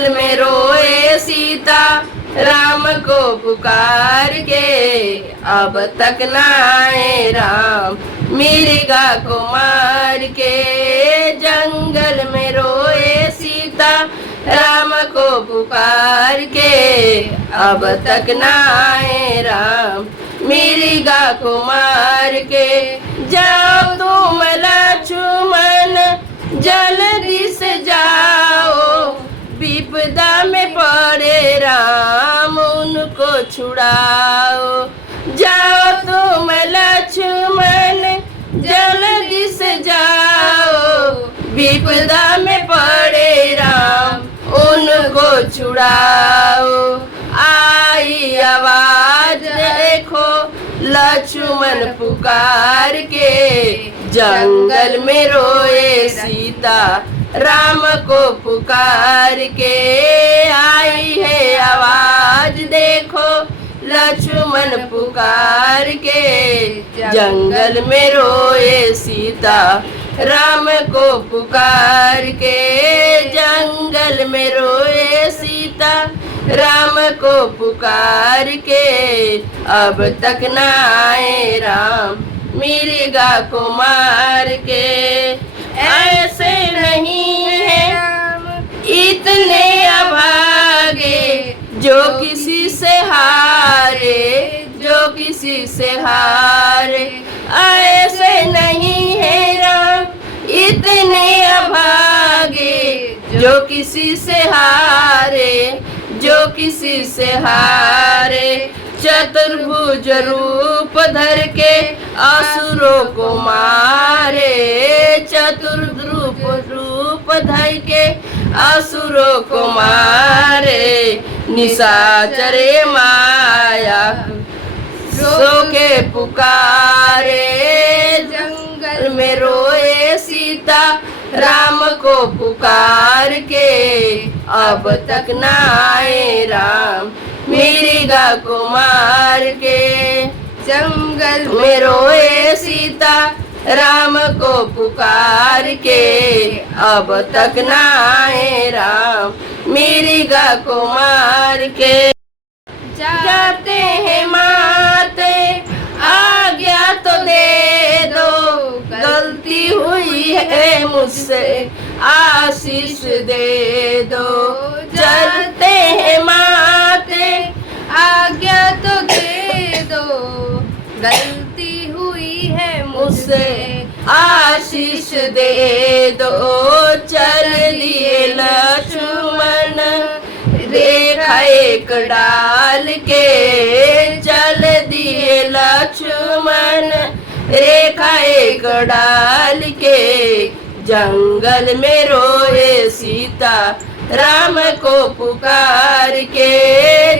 जंगल में रोए सीता राम को पुकार के, अब तक ना आए राम मृगा को मार के। जंगल में रोए सीता राम को पुकार के, अब तक ना आए राम मृगा को मार के। जाओ तुम लक्ष्मण जल्दी से जाओ, विपदा में पड़े राम उनको छुड़ाओ। जाओ तुम लक्ष्मण जल्दी से जाओ, विपदा में पड़े राम उनको छुड़ाओ। आई आवाज देखो लक्ष्मण पुकार के, जंगल में रोए सीता राम को पुकार के। आई है आवाज देखो लक्ष्मण पुकार के, जंगल में रोए सीता राम को पुकार के। जंगल में रोए सीता राम को पुकार के, अब तक ना आए राम मृगा को मार के। ऐसे नहीं है इतने अभागे जो किसी से हारे, जो किसी से हारे। ऐसे नहीं है राम इतने अभागे जो किसी से हारे, जो किसी से हारे। चतुर्भुज रूप धर के असुरों को मारे, चतुर्भुज रूप धर के असुरों को मारे। निशाचरे माया सो के पुकारे, जंगल में रोए सीता राम को पुकार के, अब तक ना आए राम मृगा को मार के। जंगल में रोए सीता राम को पुकार के, अब तक ना आए राम मृगा को मार के। जाते हैं माते आज्ञा तो दे दो, गलती हुई है मुझसे आशीष दे दो। चलते हैं माते आज्ञा तो दे दो, गलती हुई है मुझसे आशीष दे दो। चल दिए लक्ष्मण रेखा एक डाल के, चल दिए लक्ष्मण रेखा एक डाल के। जंगल में रोए सीता राम को पुकार के,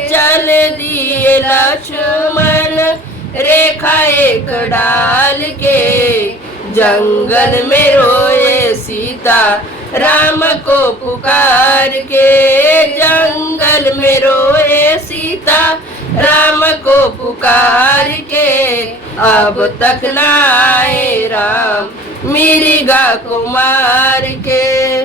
चल दिए लक्ष्मण रेखा एक डाल के। जंगल में रोए सीता राम को पुकार के, जंगल में रोए सीता राम को पुकार के, अब तक ना आए राम मृगा को मार के।